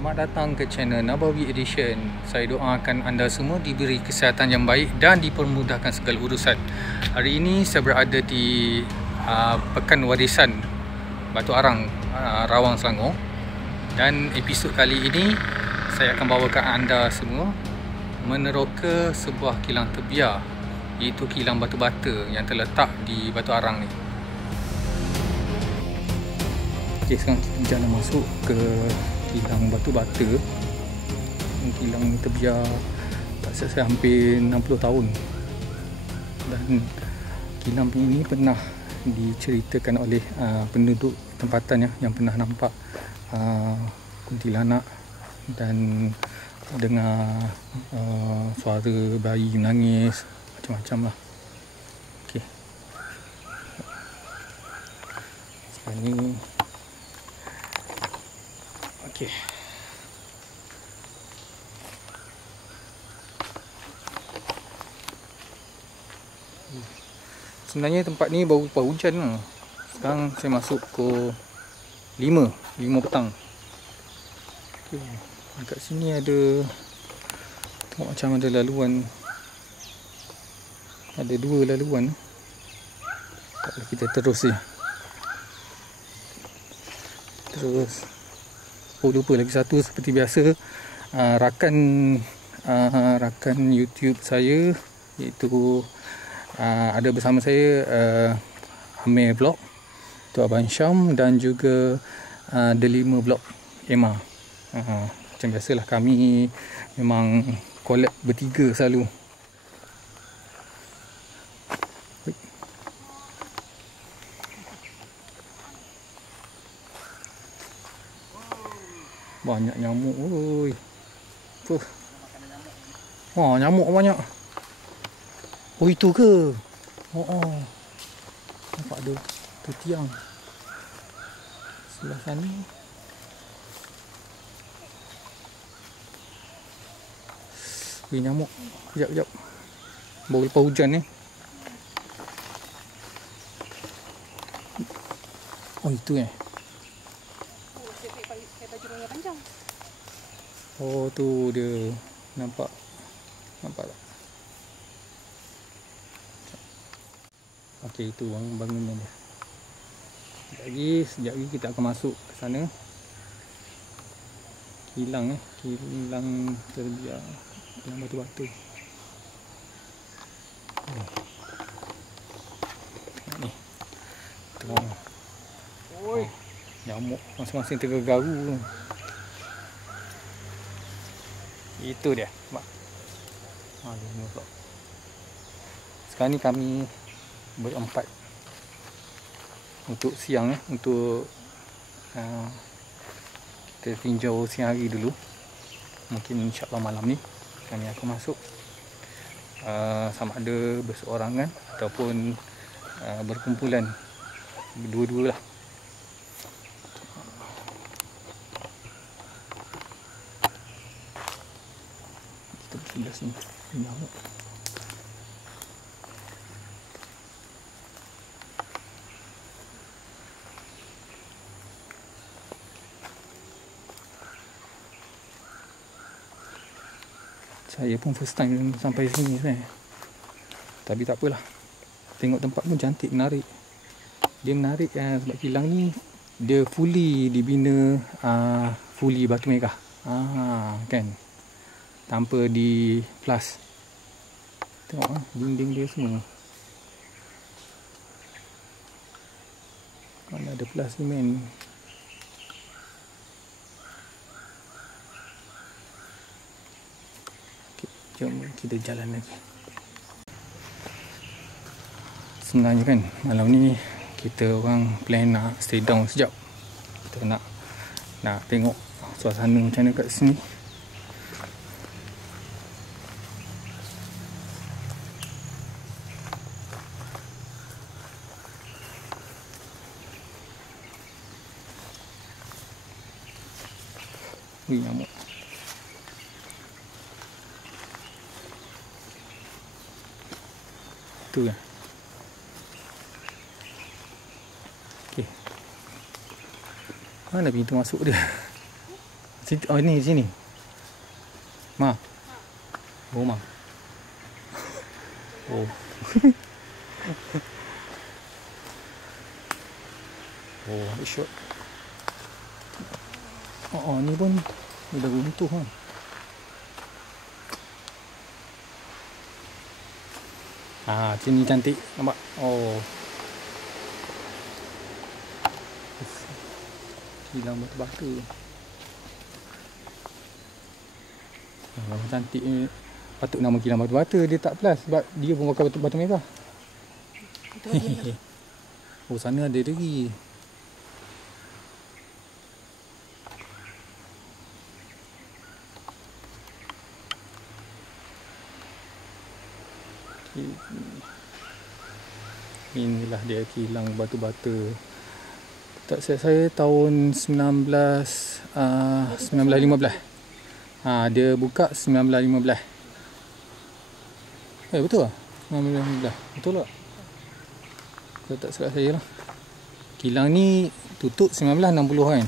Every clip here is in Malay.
Selamat datang ke channel Nabawi Edition. Saya doakan anda semua diberi kesihatan yang baik dan dipermudahkan segala urusan. Hari ini saya berada di Pekan Warisan Batu Arang, Rawang, Selangor. Dan episod kali ini saya akan bawakan anda semua meneroka sebuah kilang terbiar, iaitu kilang batu bata yang terletak di Batu Arang ni. Okay, sekarang kita jalan masuk ke kilang batu bata. Kilang ni terbiar tak silap saya hampir 60 tahun. Dan kilang ini pernah diceritakan oleh penduduk tempatan yang pernah nampak kuntilanak dan dengar suara bayi menangis, macam-macam lah. Okay. Sekarang ni okay. Sebenarnya tempat ni baru lepas hujan lah. Sekarang saya masuk pukul 5 petang. Okay. Dekat sini ada, tengok macam ada laluan. Ada 2 laluan. Taklah, kita terus je. Terus. Oh, lupa lagi satu, seperti biasa, rakan YouTube saya, iaitu ada bersama saya Amir Vlog, tu Abang Syam, dan juga Delima Vlog Emma. Macam biasalah, kami memang collab bertiga selalu. Banyak nyamuk, oi. Tuh. Wah, nyamuk banyak. Oh, itu ke? Oh. Nampak ada tu tiang. Sebelah sana. Wih, nyamuk. Kejap. Baru lepas hujan ni. Oh, itu Oh, tu dia. Nampak tak? Okey, itu bangunan dia. Sekejap lagi kita akan masuk ke sana. Kilang terbiar, kilang batu-batu. Ni. Tengok. Oi, nyamuk masing-masing tergaru. Itu dia, nampak? Sekarang ni kami berempat untuk siang, untuk kita tinjau siang hari dulu. Mungkin insyaAllah malam ni kami akan masuk, sama ada berseorangan ataupun berkumpulan, dua-dua lah. Sebelah sini nyamuk. Saya pun first time sampai sini saya. Tapi tak apalah. Tengok tempat pun cantik, menarik. Dia menarik sebab kilang ni dia fully dibina fully batu merah. Kan. Tanpa di plus. Tengok dinding dia semua. Mana ada plus simen. Okay, jom kita jalan lagi. Sebenarnya kan malam ni kita orang plan nak stay down sekejap. Kita nak tengok suasana macam mana kat sini. Nyamuk. Tu kan. Okey. Mana pintu masuk dia? Oh, ni di sini. Ma. Oh, ma. Oh. Oh, shot. Oh, ni pun ni dah runtuh kan. Sini cantik. Nampak? Oh. Kilang batu-batu. Cantik ni. Patut nama kilang batu-batu. Dia tak plus sebab dia pun pakai batu merah. Oh, sana ada lagi. Inilah dia kilang batu-bata. Tak silap saya tahun 1915. Dia buka 1915. Betul lah 1915. Betul tak? Kalau tak silap saya lah. Kilang ni tutup 1960 kan.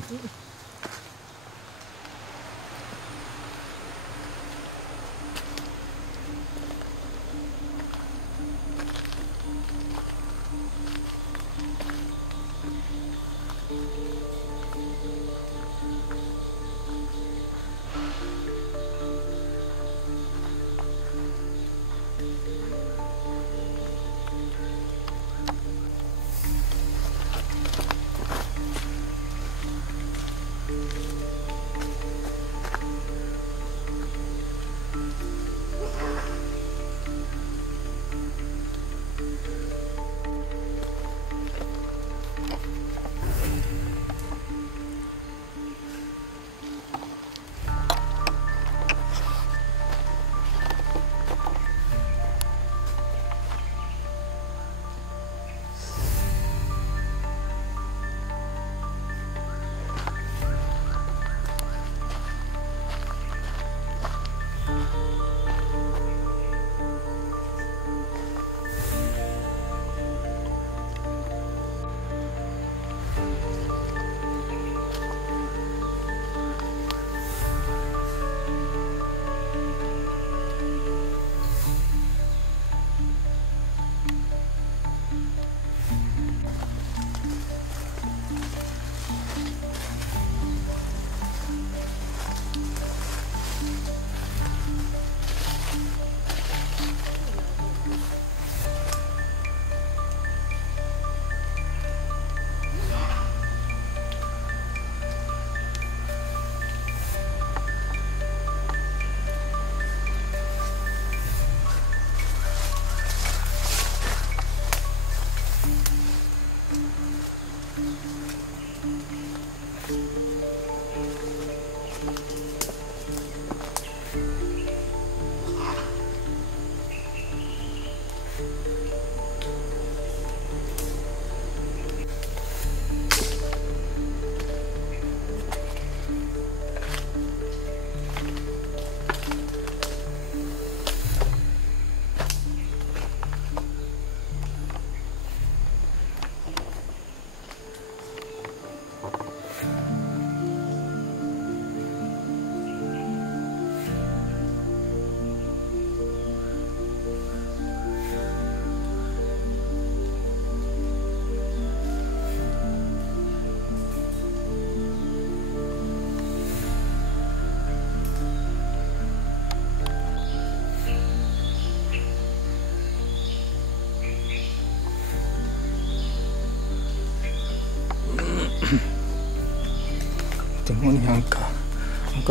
Tengok ni angka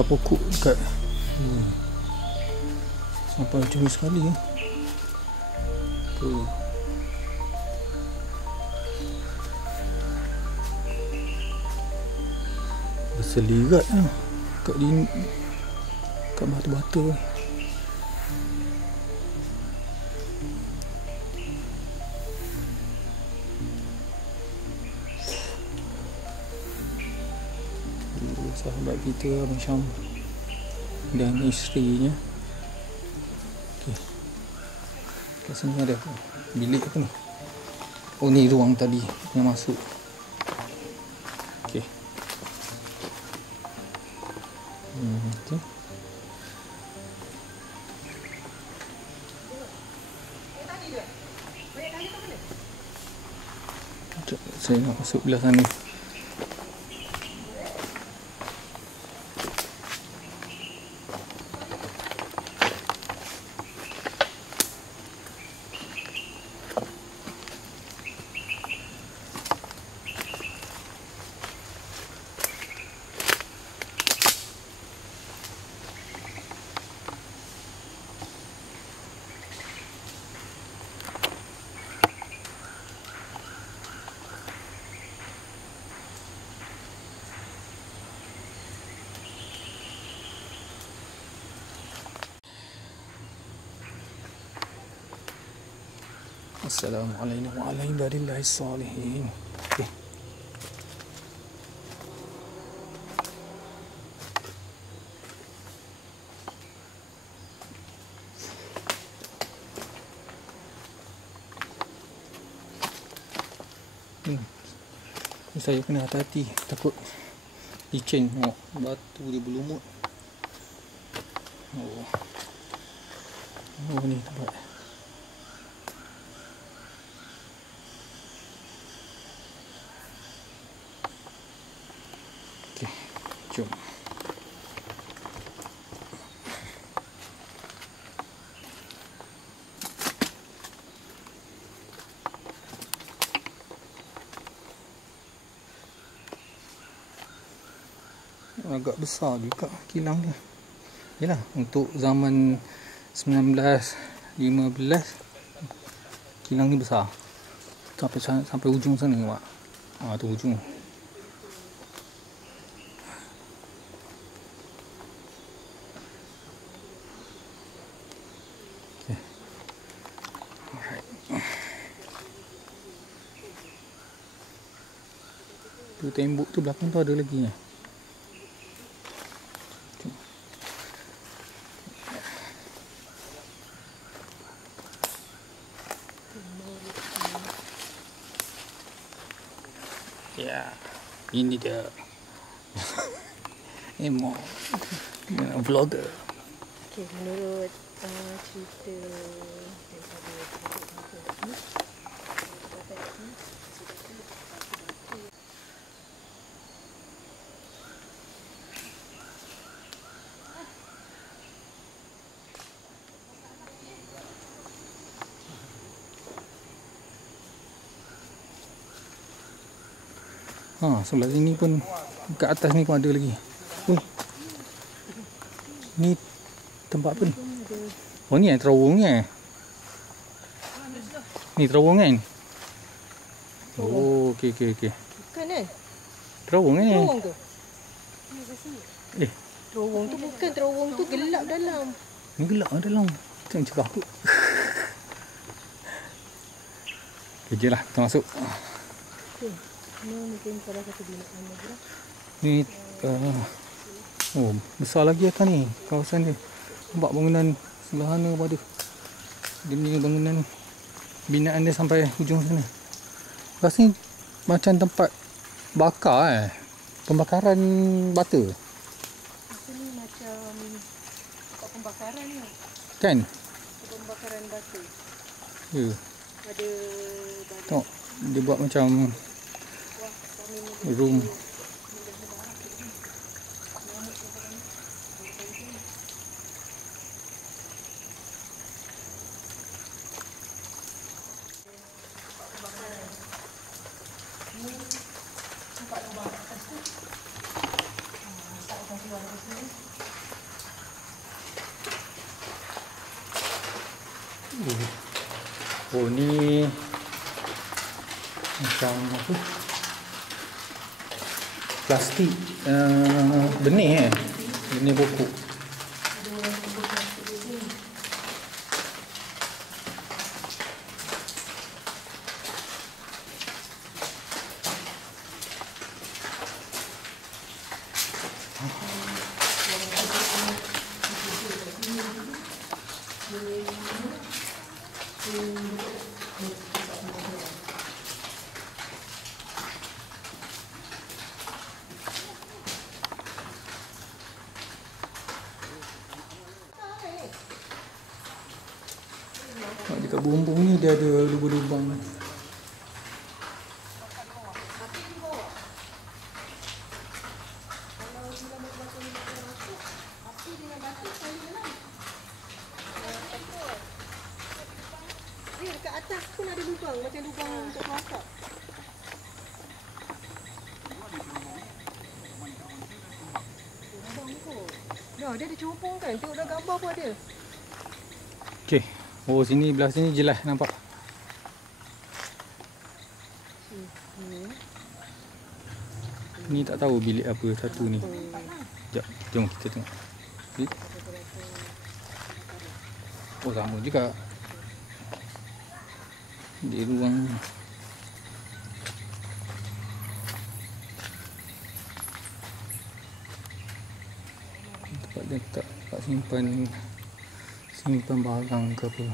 pokok dekat sampai cuma sekali ya. Berselirat lah kat batu-batu ni. Sahabat kita Abang Syam dan isterinya. Okey. Kat sini ada bilik apa ni? Oh, ni ruang tadi yang masuk. Okey. Okay. Sekejap, saya nak masuk belah sana. Assalamualaikum warahmatullahi wabarakatuh. Okay. Saya kena hati-hati, takut licin. Oh, batu dia berlumut. Oh ni tempat. Okey, jom. Agak besar juga kilang dia. Yalah, untuk zaman 1915 kilang ni besar. Sampai ujung sana Pak. Tu ujung. Okey. Alright. Tu tembok tu belakang tu ada lagi ni. Ya, ini dia. Emo vlogger. Okay, menurut cerita sebelah sini pun, kat atas ni pun ada lagi. Ni tempat apa ni? Oh ni terowong ni Ni terowong kan? Oh, okey. bukan kan? Terowong ni. Terowong tu? Terowong tu bukan, terowong tu gelap dalam. Ni gelap dalam. Jangan cakap aku. Okey lah, kita masuk. Okay. Ini mungkin salah satu binaan lagi lah. Ni besar lagi atas ni kawasan dia. Nampak bangunan sebelah sana apa ada. Dia punya bangunan binaan dia sampai hujung sana. Rasa ni macam tempat bakar pembakaran bata. Rasa ni macam tempat pembakaran ni. Kan? Pembakaran bata. Ya. Ada Tengok, dia buat macam room. Oh ni macam apa? Plastik benih benih pokok. Dekat bumbung ni dia ada lubang-lubang. Dekat atas pun ada lubang, macam lubang untuk masak. Dah, dia ada cupung kan? Tengok dah gambar pun ada. Okey. Oh, sini belah sini jelas nampak. Ni tak tahu bilik apa satu ni. Sekejap, jom kita tengok. Ni. Oh, sama juga. Di ruang tempat dia letak, tempat simpan barang ke apa.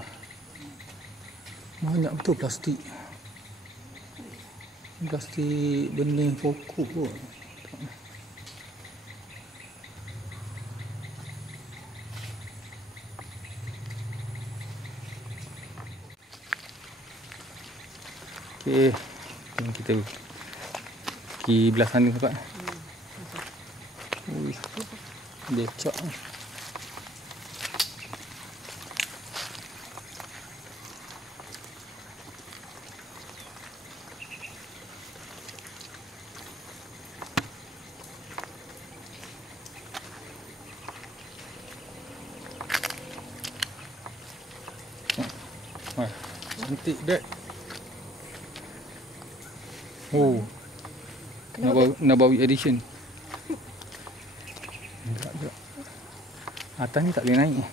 Banyak betul plastik. Plastik benih pokok kot. Okey, jom kita pergi belah sana nampak. Ui, becak. Wah, cantik beg. Oh, Nabawi edition. Gerak. Atas ni tak boleh naik.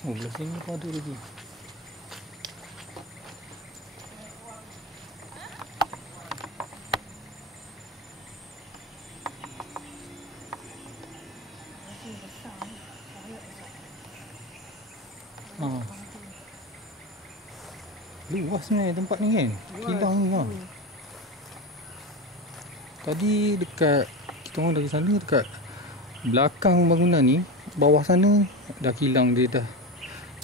Oh, belah sini pun ada lagi. Luas ni tempat ni kan. Kilang ni kan. Tadi dekat kita orang dari sana, dekat belakang bangunan ni, bawah sana dah kilang dia dah.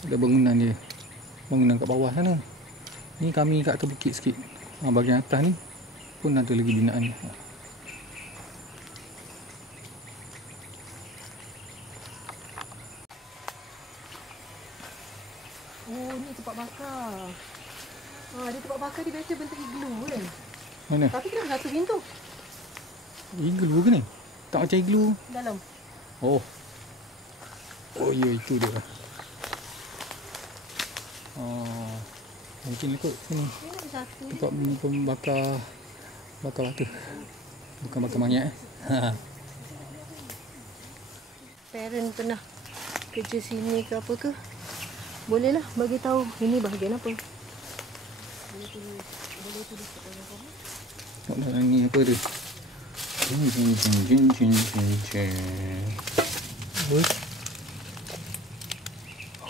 Ada bangunan dia. Bangunan kat bawah sana. Ni kami kat atas bukit sikit. Bahagian atas ni pun ada lagi binaan ni. Oh, ni tempat bakar. Dia tempat bakar dia biasa bentuk iglu kan? Mana? Tapi kenapa satu pintu? Iglu ke ni? Tak macam iglu. Dalam. Oh. Oh ya, itu dia. Mungkin ikut sini. Ni ada satu. Tempat bakar batu. Bukan bakar mayat. Parent pernah kerja sini ke apa ke? Bolehlah bagi tahu ini bahagian apa. Boleh tulis kat dalam komen. Tengok dalam ni apa dia.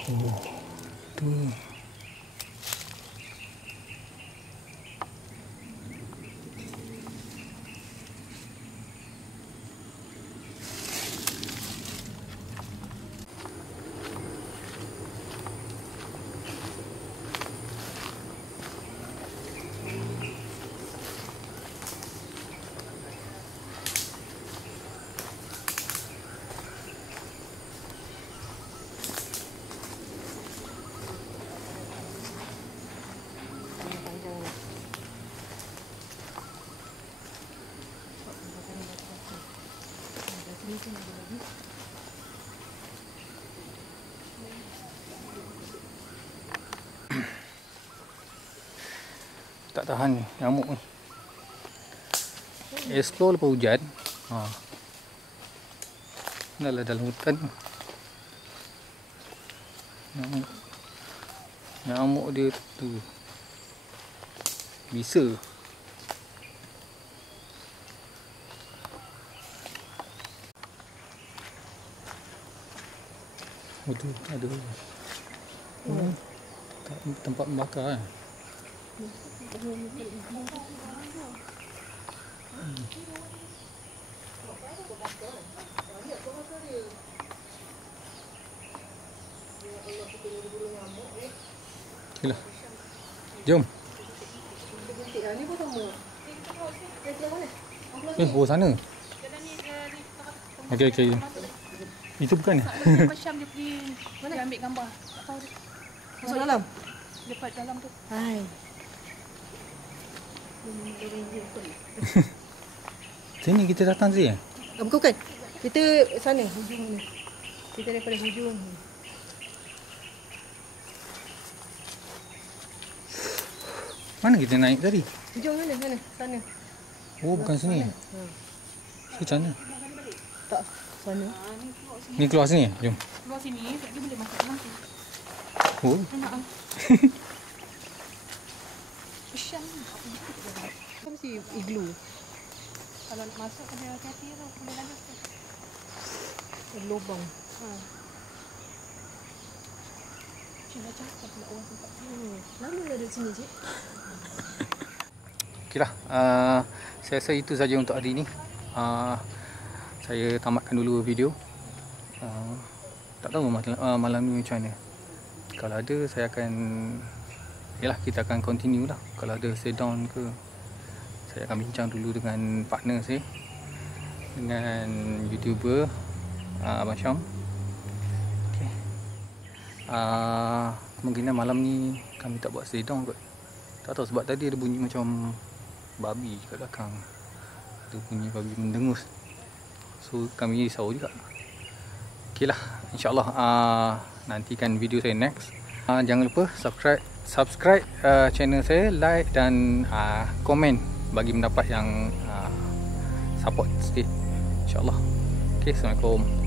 Oh, tu. Tak tahan nyamuk ni. Explore lepas hujan. Dah lah dalam hutan. Nyamuk dia tu. Bisa. Oh tu ada. Tempat membakar Okeylah. Jom. Oh sana. Okey. Itu bukan. Macam dia pergi dia ambil gambar. Tak tahu dia. Masuk dalam? Dekat dalam tu. Hai. Sini kita datang sini. Bukan. Kita sana, hujung ni. Kita daripada hujung. Mana kita naik tadi? Hujung sana. Sana. Oh bukan sini. Macam mana? Tak, sana. Ni keluar sini. Jom. Keluar sini, dia boleh masuk dalam tu. Oh. Enak ah. Macam ni. Kan mesti igloo. Kalau nak masuk kena hati-hati tau. Kena lanjut tu. Lubang. Cina cakap pula orang tempat tu. Lama dah ada sini, Cik. Okeylah. Saya rasa itu saja untuk hari ini. Saya tamatkan dulu video. Tak tahu malam ni macam mana. Kalau ada saya akan kita akan continue lah. Kalau ada sit down ke, saya akan bincang dulu dengan partner saya, dengan YouTuber Abang Syam. Okay. Kemungkinan malam ni kami tak buat sit down kot. Tak tahu sebab tadi ada bunyi macam babi kat belakang. Ada bunyi babi mendengus. So kami risau juga. Okeylah, insyaAllah nantikan video saya next. Jangan lupa subscribe channel saya, like dan komen bagi mendapat yang support sikit, insyaAllah. Okay, Assalamualaikum.